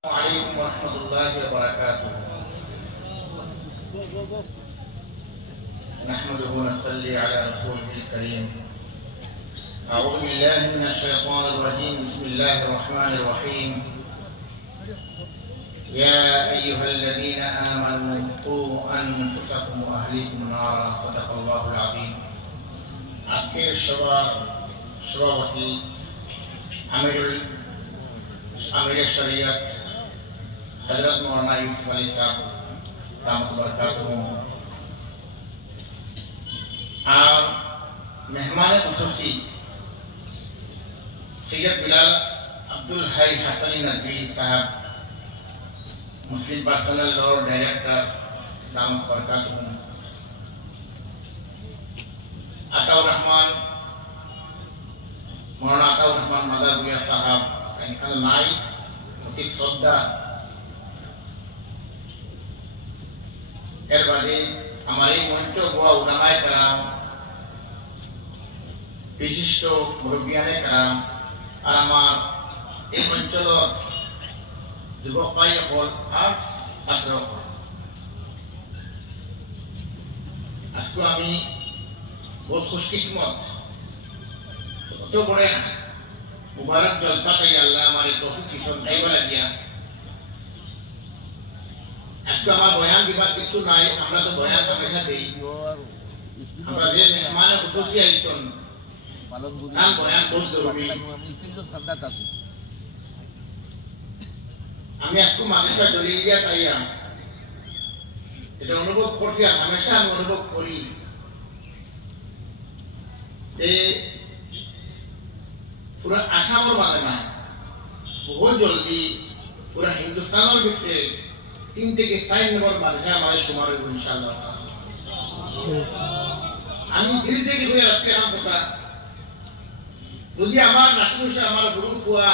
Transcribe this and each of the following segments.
عليكم ورحمة الله وبركاته. نحمده ونصلي على رسوله الكريم. أعوذ بالله من الشيطان الرجيم. بسم الله الرحمن الرحيم. يا أيها الذين آمنوا قوا أنفسكم وأهليكم نارا. صدق الله العظيم. আজকের সভাপতি আমির শরিয়ত हजरत मौलाना यूसुफ अली साहब दामत बरकातुहू और मेहमान खुसूसी सैयद बिलाल अब्दुल हाई हसन नदवी साहब मुस्लिम पर्सनल लॉ डायरेक्टर दामत बरकातुहू अताउर रहमान मौलाना अताउर रहमान मदरबिया साहब इनका नाई अति श्रद्धा এর বাদে আমার এই মঞ্চ হওয়া উলামায়ে কেরাম বিশিষ্ট মুরব্বিয়ানে কেরাম আর আমার এই মঞ্চল যুবক ভাই হল আর ছাত্র হল আজকে আমি বহুত খুশকিসমত অত বড় মুবারক জলসা পাই আল্লাহ আমার এই তৌফিক কিশোর গাইবালা দিয়া আজকে আমার বয়ান দিবার কিছু নাই আমরা তো বয়ান হামেশা দেই আমরা যে মেহমান খুশি আইছন নাম বয়ান বহুত জরুরি আমি আজকে মানুষের দলিলিয়া তাইয়া এটা অনুভব করছি আর হামেশা আমি অনুভব করি যে পুরা আসামের মানে না বহুত জলদি পুরা হিন্দুস্তানের ভিতরে 3 থেকে 4 নম্বর মাদ্রাসা আমাদের সুমার হইব ইনশাআল্লাহ। আমি ধীরে ধীরে হয়ে আজকে আমার কথা যদি আমার নাতিনুষা আমার গুরু ফুয়া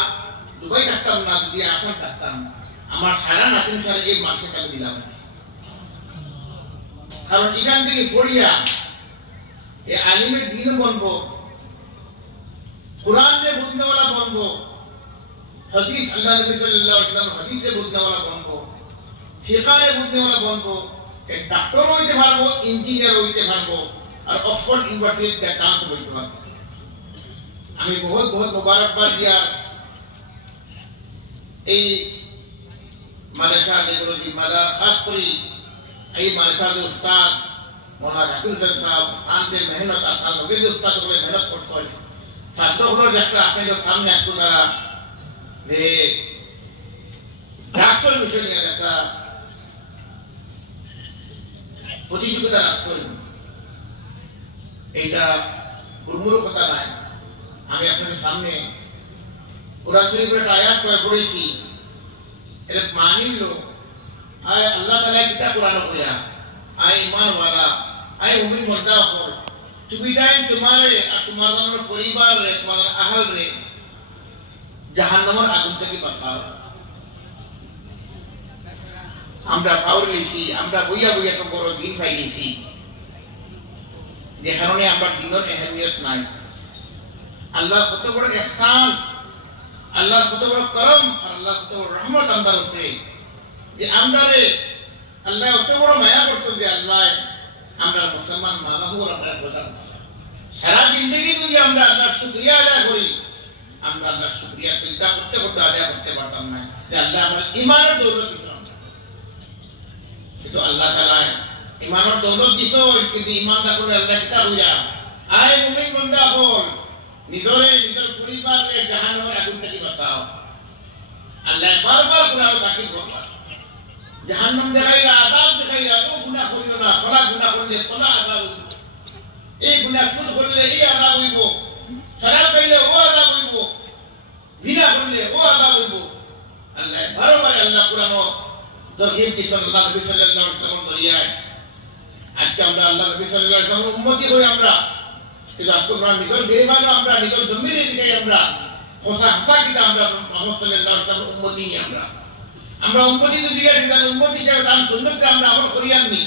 দুবাই থাকতাম না যদি আসাম থাকতাম আমার সারা নাতিনুষার এই মাসে টাকা দিলাম কারণ এখান থেকে পড়িয়া এই আলিমের দিনও বনবো কোরআনে বুঝনেওয়ালা বনবো হাদিস আল্লাহ নবী সাল্লাল্লাহু আলাইহি ওয়াসাল্লাম হাদিসে বুঝনেওয়ালা বনবো ফিকাহে বুঝনেওয়ালা বনবো এক ডাক্তার হইতে পারবো ইঞ্জিনিয়ার হইতে পারবো আর অক্সফোর্ড ইউনিভার্সিটিতে চান্স হইতে পারবো আমি বহুত বহুত মুবারকবাদ দিয়া এই মাদ্রাসার যেগুলো জিম্মাদার খাস করি এই মাদ্রাসার যে উস্তাদ মৌলানা জাকির হোসেন সাহেব আনতে মেহনত আর তার লগে যে উস্তাদ বলে মেহনত করছে ছাত্রগুলোর যে একটা আপনাদের সামনে আসতো তারা যে রাষ্ট্র বিষয় নিয়ে একটা প্রতিযোগিতা রাষ্ট্র এইটা গুরুমুরু কথা নাই আমি আপনাদের সামনে কোরআন শরীফের একটা আয়াত পড়েছি এর মানে হলো আয় আল্লাহ তাআলা কিতাব কোরআন কইরা আয় ঈমান ওয়ালা আয় মুমিন বান্দা হল তুমি টাইম তোমারে আর তোমার পরিবার রে তোমার আহল রে জাহান্নামের আগুন থেকে বাঁচাও আমরা ফাউল হইছি আমরা বইয়া বইয়া তো বড় দিন পাই গেছি যে কারণে আমরা দিনের আহমিয়ত নাই আল্লাহ কত বড় ইহসান আল্লাহ কত বড় করম আর আল্লাহ কত বড় রহমত আমাদের উপরে যে আমরারে আল্লাহ কত বড় মায়া করছেন যে আল্লাহ আমরা মুসলমান মা বাবা আমরা খোদা সারা জিন্দেগি যদি আমরা আল্লাহর শুকরিয়া আদায় করি আমরা আল্লাহর শুকরিয়া চিন্তা করতে করতে আদায় করতে পারতাম না যে আল্লাহ আমার ঈমানের দৌলত দিছেন কিন্তু আল্লাহ তাআলা ঈমানের দৌলত দিছো কিন্তু ঈমান না করলে আল্লাহ কিতাব হইয়া আয় মুমিন বান্দা হল নিজের পরিবারকে জাহান্নামের আগুন থেকে বাঁচাও আল্লাহ বারবার কোরআন তাকিদ করবা জাহান্নাম দেখাইরা আযাব দেখাইরা তো গুনাহ করিও না সলা গুনাহ করলে সলা আযাব হইব এই গুনাহ শুরু করলে এই আযাব হইব শরাব খাইলে ও আযাব হইব জিনা করলে ও আযাব হইব আল্লাহ বারবার আল্লাহ কোরআন তরহিব দিছেন আল্লাহ নবী সাল্লাল্লাহু আলাইহি ওয়াসাল্লাম দরিয়ায় আজকে আমরা আল্লাহ নবী সাল্লাল্লাহু আলাইহি ওয়াসাল্লাম উম্মতি হই আমরা কিন্তু আজকে আমরা নিজের বেঈমানও আমরা নিজের জমির দিকে আমরা খোসা কিটা আমরা মুহাম্মদ সাল্লাল্লাহু আলাইহি ওয়াসাল্লাম উম্মতি নি আমরা উম্মতি তো দিকে দিলাম উম্মতি হিসেবে তার সুন্নতকে আমরা আমল করিয়াননি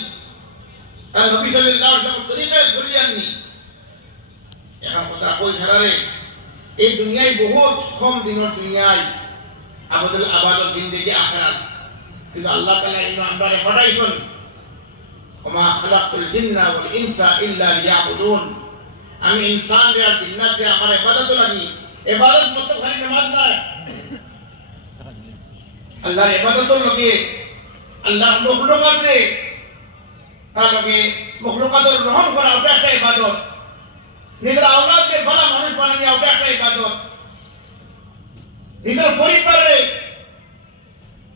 তার নবী সাল্লাল্লাহু আলাইহি ওয়াসাল্লাম তরিকায় করিয়াননি এখন কথা কই ছাড়ারে এই দুনিয়ায় বহুত কম দিনের দুনিয়ায় আমাদের আবাদত জিন্দেগি আশা কিন্তু আল্লাহ তাআলা ইনো আমরা পাঠাইছেন ওমা খালাকতুল জিন্না ওয়াল ইনসা ইল্লা লিয়াবুদুন আমি ইনসান আর জিন্নাতে আমার ইবাদত লাগি ইবাদত মত খালি নামাজ না আল্লাহর ইবাদতের লগে আল্লাহর মখলুকাতে তার লগে মখলুকাতের রহম করা ওটা একটা ইবাদত নিজের আওলাদকে ভালো মানুষ বানানো ওটা একটা ইবাদত নিজের পরিবারে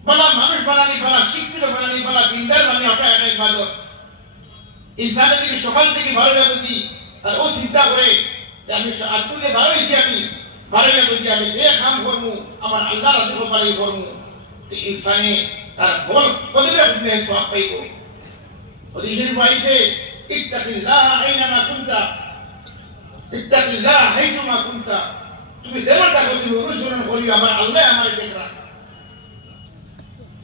ভালো মানুষ বানানি ভালো শিক্ষিত বানানি ভালো দিনদার বানানি ওটা একটা ইবাদত ইনসানের যদি সকাল থেকে ভালো যদি তার ও চিন্তা করে যে আমি আজকে ভালো হয়েছি আমি ভালো যদি আমি এ কাম করবো আমার আল্লাহ রাজি পারি করবো তো ইনসানে তার ভুল কদমে উঠবে সব পাইব হাদিসের বাইরে ইত্তাকিল্লাহ আইনামা কুনতা ইত্তাকিল্লাহ হাইসুমা কুনতা তুমি দেবতা তুমি অনুসরণ করি আমার আল্লাহ আমার দেখরা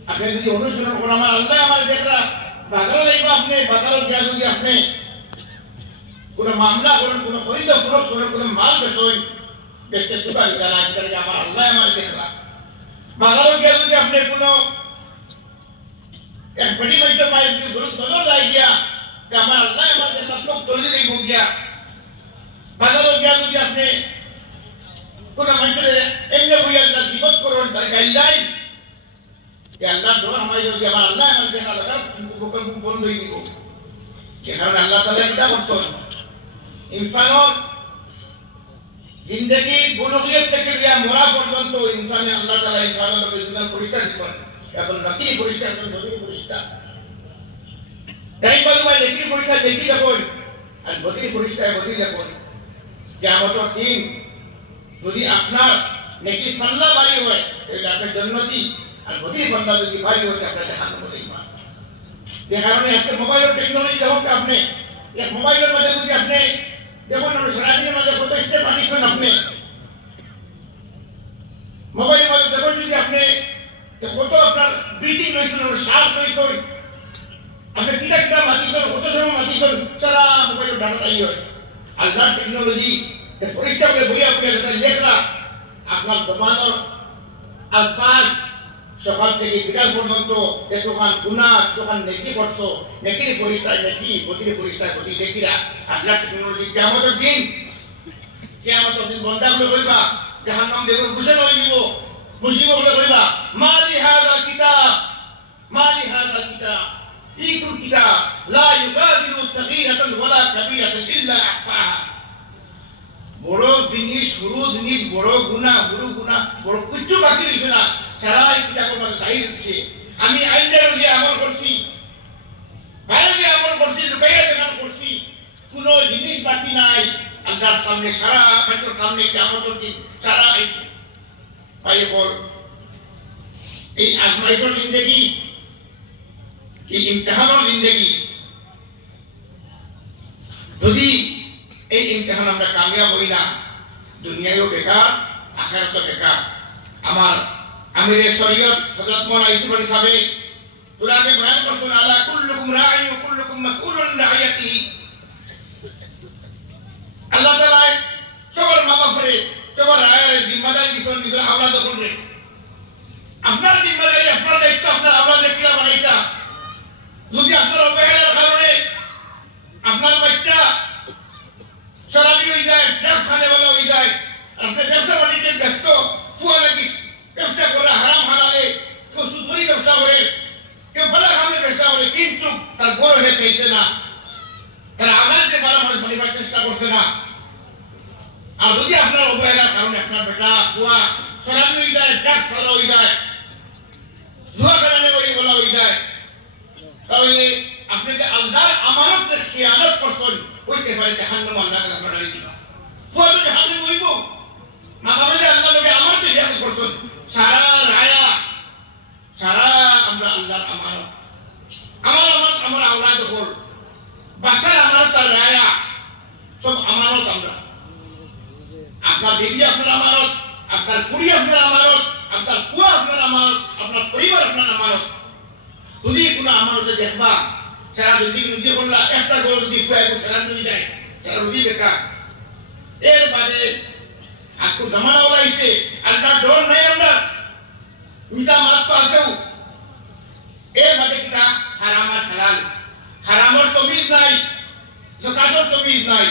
আপনি যদি অনুসরণ করেন আমার আল্লাহ আমার দেখরা বাজারে লাগবে আপনি বাজারে গিয়ে যদি আপনি কোনো মামলা করেন কোনো খরিদ ফরোখ করেন কোনো মাল বেচেন বেচতে দোকান জানা করে আমার আল্লাহ আমার দেখরা বাজারে গিয়ে যদি আপনি কোনো এক বড়ি মধ্যে মাইল দিয়ে গুরু নজর লাগ গিয়া যে আমার আল্লাহ আমার দেখরা সব জলদি দেই গিয়া বাজারে গিয়ে যদি আপনি কোনো মঞ্চে এমনি বইয়া দিবত করেন তার গাইডলাইন যে আল্লাহ দোয়া আমায় যদি আমার আল্লাহ আমার দেখা লাগা কোকল বন্ধ হয়ে দিব যে কারণে আল্লাহ তাআলা এটা বলছেন ইনসানের জিন্দেগি বুলুগিয়ত থেকে লিয়া মরা পর্যন্ত ইনসানে আল্লাহ তাআলা ইনসানের লগে জীবন পরিষ্কার দিবেন এখন নাকি পরিষ্কার করে নদী পরিষ্কার তাই বলবা নেকি পরিষ্কার নেকি দেখুন আর নদী পরিষ্কার নদী দেখুন কিয়ামতের দিন যদি আপনার নেকি ফাল্লা বাড়ি হয় তাহলে আপনার জান্নাতি আর নদী ফাল্লা যদি বাড়ি হয় আপনার জাহান্নামে যাইবা যে কারণে আজকে মোবাইলের টেকনোলজি দেখুন আপনি এক মোবাইলের মধ্যে যদি আপনি দেখুন আমরা সারাদিনের মধ্যে কত স্টেপ আনিছেন আপনি মোবাইলের মধ্যে দেখুন যদি আপনি কত আপনার ব্রিথিং রয়েছেন শ্বাস রয়েছেন আপনি কিটা কিটা মাতিছেন কত সময় মাতিছেন সারা মোবাইলের ডাটা তাই হয় আল্লাহ টেকনোলজি পরিষ্কার করে বইয়া বইয়া লেখা আপনার জমানোর আলফাজ সকাল থেকে বিকাল পর্যন্ত যতক্ষণ গুনাহ যতক্ষণ নেকি করছো নেকির পরিষ্কার নেকি গতির পরিষ্কার গতি নেকিরা আল্লাহ টেকনোলজি কিয়ামতের দিন বন্ধা করে বলবা জাহান্নাম দেবর ঘোষণা হয়ে দিব মুসলিম হলে বলবা মালি হাযাল কিতাব ইকুল কিতাব লা ইউগাদিরু সগীরাতান ওয়ালা কাবীরাতান ইল্লা আহসাহা বড় জিনিস গুরু জিনিস বড় গুনাহ বড় কিচ্ছু বাকি রইছে না সারা এই কিতাবের মধ্যে জাহির হচ্ছে আমি আইনের দিয়ে আমল করছি বাইরে দিয়ে আমল করছি লুকাইয়া আমল করছি কোনো জিনিস বাকি নাই আল্লাহর সামনে সারা মানুষের সামনে কিয়ামতের দিন সারা এই বল এই আজমাইশের জিন্দেগি এই ইমতিহানের জিন্দেগি যদি এই ইমতিহান আমরা কামিয়াব হই না দুনিয়ায়ও বেকার আখিরাতও বেকার আমার আমিরে শরীয়ত হযরত মাওলানা ইউসুফ আলী সাহেব কুরআনে বয়ান করছেন আলা কুল্লুকুম রাঈ ওয়া কুল্লুকুম মাসউলুন আন রাইয়াতিহি আল্লাহ তাআলা সবার মা বাপরে সবার রায়ের জিম্মাদারি দিছেন নিজের আওলাদ করবে আপনার জিম্মাদারি আপনার দায়িত্ব আপনার আওলাদকে কিলা বানাইতা যদি আপনার অবহেলার কারণে আপনার বাচ্চা শরাবি হয়ে যায় ড্রাগ খানেওয়ালা হয়ে যায় আপনি ব্যবসা বাণিজ্যে ব্যস্ত ফুয়া লাগিস ব্যবসা করে হারাম হালালে কেউ সুদরি ব্যবসা করে কেউ ভালো কামে ব্যবসা করে কিন্তু তার বড় হয়ে চাইছে না তার আওলাদ যে ভালো মানুষ বানিবার চেষ্টা করছে না আর যদি আপনার অবহেলার কারণে আপনার বেটা ফুয়া শরাবি হয়ে যায় ড্রাগ খাওয়া হয়ে যায় জুয়া খেলানে বলা হয়ে যায় তাহলে আপনি যে আল্লাহর আমানত খেয়ানত করছেন হইতে পারে জাহান্নাম আল্লাহ তাআলা পাঠাই দিবা ফুয়া যদি হাজির হইব মা বাবা যে আল্লাহ নবী আমানত খেয়ানত করছেন সারা রায়া সারা আমরা আল্লাহর আমানত আমার আওলাদ হল বাসার আমানত আর রায়া সব আমানত আমরা আপনার বিবি আপনার আমানত আপনার ফুরি আপনার আমানত আপনার ফুয়া আপনার আমানত আপনার পরিবার আপনার আমানত যদি কোনো আমানতে দেখবা সারা যদি নিজে করলা একটা গরু যদি ফুয়া সারা যদি যায় সারা যদি বেকার এর বাদে আজকে জামানা ওলাইছে আল্লাহ ডর নাই আমরা মিশা মারাত তো আছেও এর মধ্যে কিটা হারাম আর হালাল হারামর তমিজ নাই যাকাতের তমিজ নাই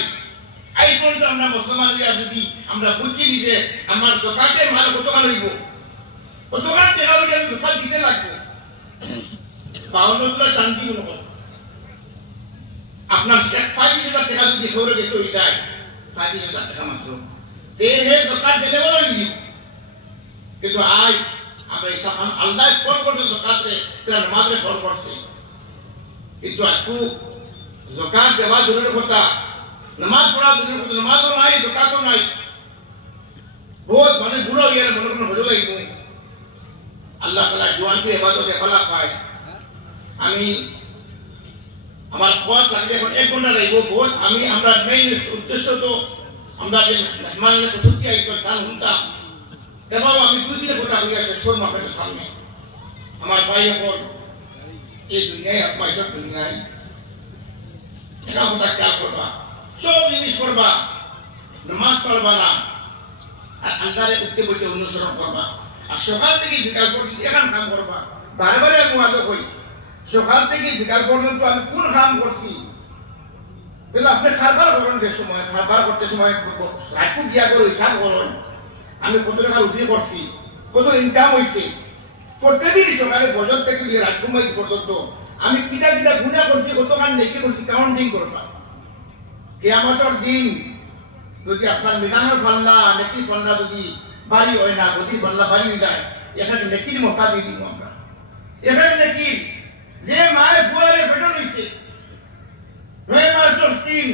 এই পর্যন্ত আমরা মুসলমান যদি আমরা বুঝছি যে আমার যাকাতের মাল কতখান হইব কতখান টাকা হইলে আমি যাকাত দিতে লাগবে 52 চান্দি মনে করো আপনার 40,000 টাকা যদি সৌরে বেশি হয়ে যায় 40,000 টাকা মাত্র হে যাকাত দিলে বলো নি কিন্তু আজ আমরা এই সামান আল্লাহ কোন করতে যাকাতে তার নামাজে ফল করছে কিন্তু আজকে যাকাত দেওয়া দূরের কথা নামাজ পড়া দূরের কথা নামাজও নাই যাকাতও নাই বহুত মানে বুড়ো হয়ে গেলে মনে মনে হলো যাইব আল্লাহ তাআলা জওয়ানকে ইবাদতে ফলা খায় আমি আমার খোয়াজ লাগলে এখন 1 ঘন্টা যাইব বহুত আমি আমরা মেইন উদ্দেশ্য তো আমরা যে মেহমানের প্রস্তুতি আইতো তার হুনতাম তেমন আমি 2 দিনের কথা হইয়া শেষ করবো আপনাদের সামনে আমার ভাই এখন এই দুনিয়ায় আপনার সব দুনিয়ায় এটা কথা খেয়াল করবা সব জিনিস করবা নামাজ পড়বা না আর আল্লাহরে উঠতে বলতে অনুসরণ করবা আর সকাল থেকে বিকাল পর্যন্ত এখান কাম করবা বারে বারে আমি ওয়াদা করি সকাল থেকে বিকাল পর্যন্ত আমি কোন কাম করছি বলে আপনি খাবার করেন যে সময় খাবার করতে সময় রাখু দিয়া করে হিসাব করেন আমি কত টাকা রুজি করছি কত ইনকাম হয়েছে প্রত্যেকদিন সকালে বজর থেকে নিয়ে রাজকুমারী পর্যন্ত আমি কিটা কিটা গুণা করছি কতখান নেকি করছি কাউন্টিং করবা কিয়ামতের দিন যদি আপনার মিজানের ফাল্লা নেকি ফাল্লা যদি বাড়ি হয় না গতির ফাল্লা বাড়ি হয়ে যায় এখানে নেকির মতা দিয়ে দিব আমরা এখানে নেকি যে মায়ের ফুয়ারে পেটন হয়েছে 9 মাস 10 দিন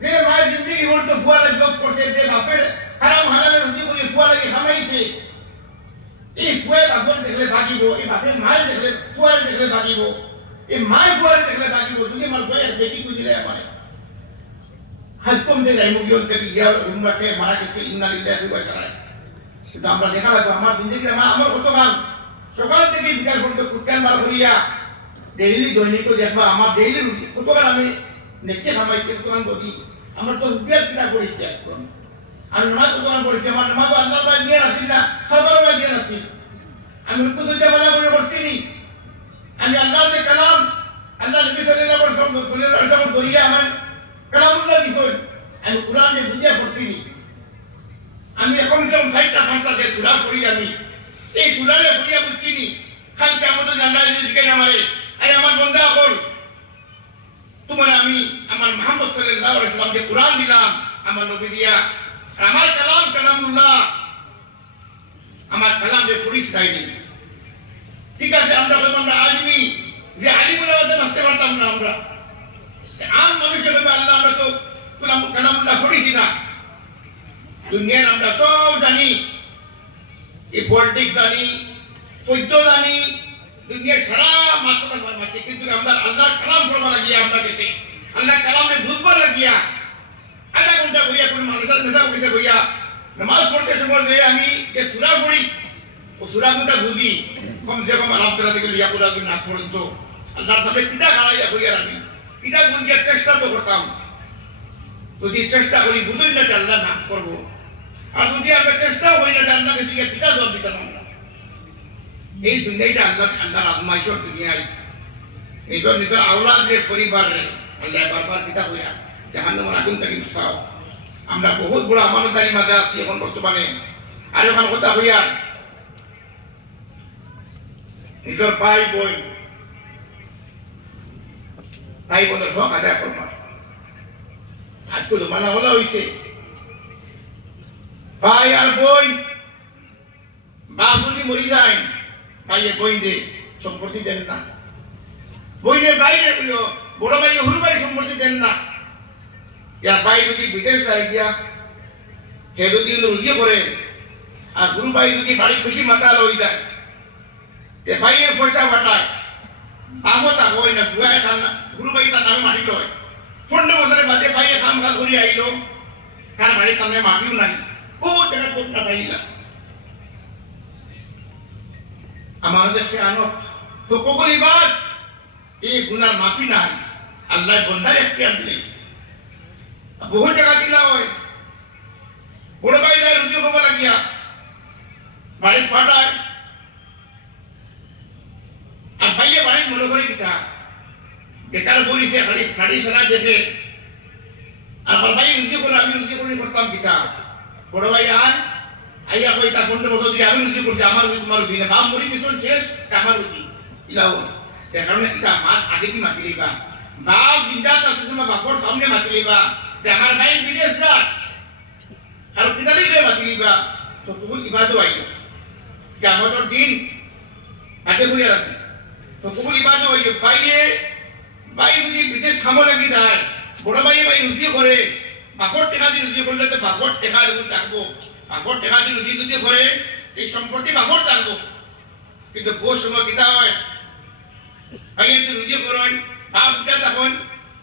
যে মায়ের জিন্দগি বলতো ফুয়ারে জব করছে যে বাপের হারাম হালালের রুজি করে ফুয়ারে খামাইছে এই ফুয়ার বাপের দেখলে বাগিব এই বাপের মায়ের দেখলে ফুয়ারে দেখলে বাগিব এই মায়ের ফুয়ারে দেখলে বাগিব যদি আমার ফুয়ার দেখি বুঝলে আমার হাজকম দে যাই মুগিয়ন থেকে গিয়া রুমরাকে মারা গেছে ইন্না লিল্লাহি ওয়া ইন্না ইলাইহি কিন্তু আমরা দেখা লাগবে আমার জিন্দগি আমার কত কাল সকাল থেকে বিকাল পর্যন্ত কুরআন বার করিয়া ডেইলি দৈনিক দেখবা আমার ডেইলি রুটি কতবার আমি নেকে খামাইছি কোরআন বলি আমরা তো বিয়ার কিনা করেছি এখন আমি নামাজ কোরআন পড়েছি আমার নামাজ আল্লাহ পাক দিয়ে রাখি না সবার পাক দিয়ে রাখি আমি রুকু দুইটা বলা করে পড়ছি আমি আল্লাহর কালাম আল্লাহ নবী সাল্লাল্লাহু আলাইহি ওয়াসাল্লাম দরিয়া আমার কালামুল্লাহ দিছেন আমি কোরআনে বুঝে পড়ছি আমি এখন যেমন 60টা 5টা যে সূরা পড়ি আমি এই সূরারে পড়িয়া বুঝছি খালি কেমন জানা দিকে আমারে আরে আমার বন্ধা হল তোমার আমি আমার মুহাম্মদ সাল্লাল্লাহু আলাইহি ওয়াসাল্লামকে কুরআন দিলাম আমার নবী দিয়া আমার কালাম কালামুল্লাহ আমার কালাম যে ফরিস গাইনি ঠিক আছে আমরা বললাম আজমি যে আলিমুল আওয়াজে আসতে পারতাম না আমরা আম মানুষের আল্লাহ আমরা তো কালামুল্লাহ পড়িছি না দুনিয়ার আমরা সব জানি এই পলিটিক্স জানি চৈদ্য জানি দুনিয়ার সারা মাত্র কিন্তু আমরা আল্লাহর কালাম পড়বা লাগিয়া আমরা পেতে আল্লাহ কালামে বুঝবা লাগিয়া আধা ঘন্টা বইয়া কোনো মানুষের মেশা বসে বইয়া নামাজ পড়তে সময় যে আমি যে সূরা পড়ি ও সূরাগুলো বুঝি কমসে কম আল্লাহ তাআলা থেকে লিয়া পুরা দিন না পড়তো আল্লাহর সামনে কিতা খাড়াইয়া বইয়া আমি কিতা বুঝিয়ে চেষ্টা তো করতাম যদি চেষ্টা করি বুঝুন না যে আল্লাহ না করবো আর যদি আমরা চেষ্টা করি না যে আল্লাহকে দিয়ে কিতা জব দিতাম আমরা এই দুনিয়াটা আল্লাহর আজমাইশের দুনিয়ায় এই জন্য নিজের আওলাদের পরিবারে আল্লাহ বারবার পিতা হইয়া জাহান্নামের আগুন থেকে বাঁচাও আমরা বহুত বড় আমানতদারি মাঝে আছি এখন বর্তমানে আর এখন কথা হইয়া নিজের ভাই বোনের হক আদায় করবার আজকে তো মানা বলা হয়েছে ভাই আর বোন বাপ যদি মরি যায় ভাইয়ে বইনে সম্পত্তি দেন না বইনে বাইরে বড় ভাই হুরু ভাই সম্পত্তি দেন না या भाई যদি বিদেশ যায় গিয়া হে যদি রুজি করে আর গুরু ভাই যদি বাড়ি খুশি মাতাল হয়ে যায় তে ভাইয়ের পয়সা বাটায় আমতা হয় না ফুয়ায় খান গুরু ভাই তার নামে মাটি লয় 15 বছরের বাদে ভাইয়ে কাম কাজ করে আইলো তার বাড়ি তার নামে মাটিও নাই ও টাকা কোটটা পাইলা আমার দেশে আনত তো কবলি বাদ এই গুনার মাফি নাই আল্লাহ বন্দার এখতিয়ার দিয়েছে বহু টাকা দিলা হয় বড় ভাইরা রুজি হবো লাগিয়া বাড়ি ফাটায় আর ভাই মনে করি কিতা বেকার বইছে খালি সারা দেশে আমার ভাই রুজি করে আমি রুজি করে করতাম কিতা বড় ভাই আর আইয়া কই তা 15 বছর ধরে আমি রুজি করছি আমার রুজি তোমার রুজি না বাপ মরি মিশন শেষ আমার রুজি ইলাও সে কারণে কিতা মা আগে কি মাতি লিবা বাপ জিন্দা থাকতে সময় বাপর সামনে মাতি লিবা যে আমার ভাই বিদেশ যা আর কিতা লিবে মাতি লিবা তো কবুল ইবাদত আইলো কিয়ামতের দিন আগে হইয়া রাখবে তো কবুল ইবাদত হইবে ভাই যদি বিদেশ খামো লাগি যায় বড় ভাই রুজি করে বাপর টেকা দিয়ে রুজি করলে তো বাপর টেকা থাকবো বাপর টেকা দিয়ে রুজি করে এই সম্পত্তি বাপর থাকবো কিন্তু বহু সময় কিতা হয় ভাই রুজি করেন বাপ উঠা তখন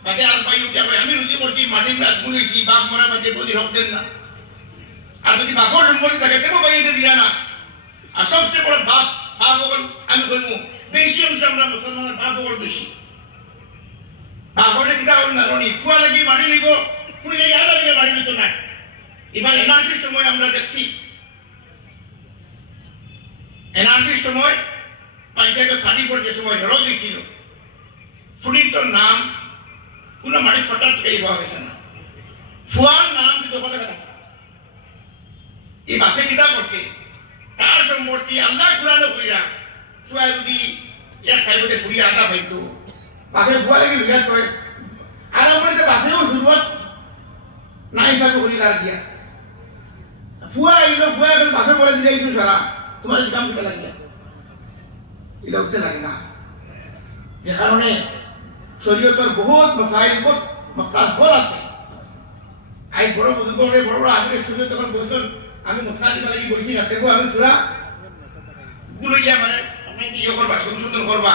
বাদে আর ভাই উঠা ভাই আমি রুজি করছি মাটির গ্লাস মুড়েছি বাপ মরা বাদে বলি রক দেন না আর যদি বাপর সম্পত্তি থাকে দেবো ভাই দিলা না আর সবচেয়ে বড় বাপ হল আমি বলবো বেশি অংশ আমরা মুসলমানের বাপ হল বেশি বাপরে কিতা হল না রনি ফুয়া লাগি বাড়ি নিব ফুড়ি লাগি আদা লিগে বাড়ি নিত না এবার এনআরসির সময় আমরা দেখছি এনআরসির সময় পঞ্চায়েত সার্টিফিকেট যে সময় ধরো দেখিল ফুড়ির তোর নাম কোনো মাটি ফটার থেকে হওয়া গেছে না ফুয়ার নাম কিন্তু কথা কথা এই বাসে কিতা করছে তার সম্পর্কে আল্লাহ কুরানো কইরা ফুয়া যদি এক খাইবতে ফুড়ি আদা পাইতো বাপে ফুয়া লাগি বিঘাত কয় আর আমার বাপেও শুরুয়াত না হিসাবে করি তার দিয়া ফুয়া আইলো ফুয়া এখন বাপে বলে দিলে এইটু সারা তোমার কাম কিতা লাগিয়া এটা উঠতে লাগে না যে কারণে শরীয়তের বহুত মসাইল মসলা আছে আই বড় বুজুর্গ বড় আগে শরীয়ত তখন বলছেন আমি মশলা দিবা লাগি বলছি না দেখো আমি পুরা গুলো ইয়া মানে আমি ইয়ে করবা সংশোধন করবা